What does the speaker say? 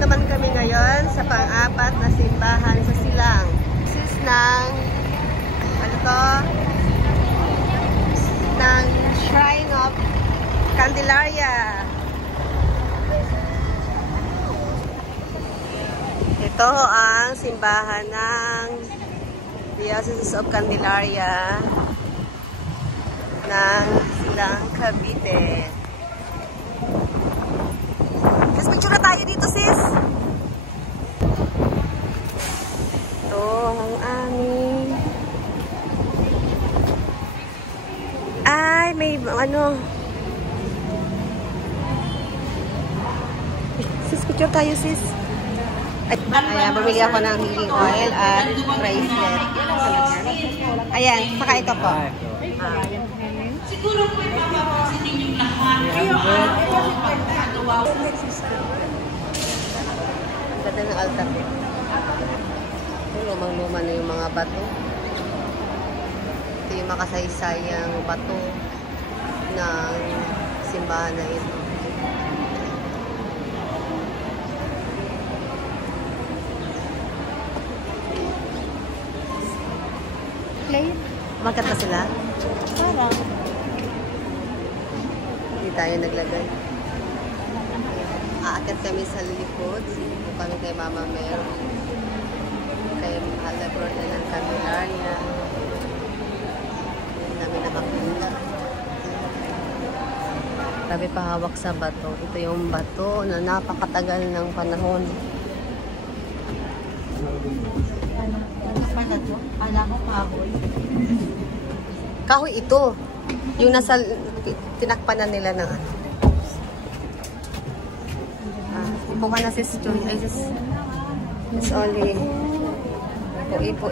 naman kami ngayon sa pang-apat na simbahan sa Silang. This is ng, ano to? Ng Shrine of Candelaria. Ito ang simbahan ng Diocese of Candelaria ng Silang, Cavite. Sis, picture na tayo dito, sis. Ito ang aming... Ay, may ano... Sis, picture tayo, sis. Ayan, bumili ako ng healing oil at bracelet. Ayan, saka ito po. Siguro po ipapapansin ninyong lahat. Ang ganda ng altar dito. Lumang-luma na yung mga bato. Ito yung makasaysayang bato ng simbahan na ito. Magkat na sila? Parang. Hindi tayo naglagay. Aakyat kami sa likod. Sino kami kay Mama Mary. Kay Halabron na ng Candelaria. Hindi namin nakakita. Sabi pahawak sa bato. Ito yung bato na napakatagal ng panahon. Kala ko kahoy. Kahoy ito. Yung nasa tinakpanan nila ng ano. Ipo ka na sis Joy. I just it's only ipo.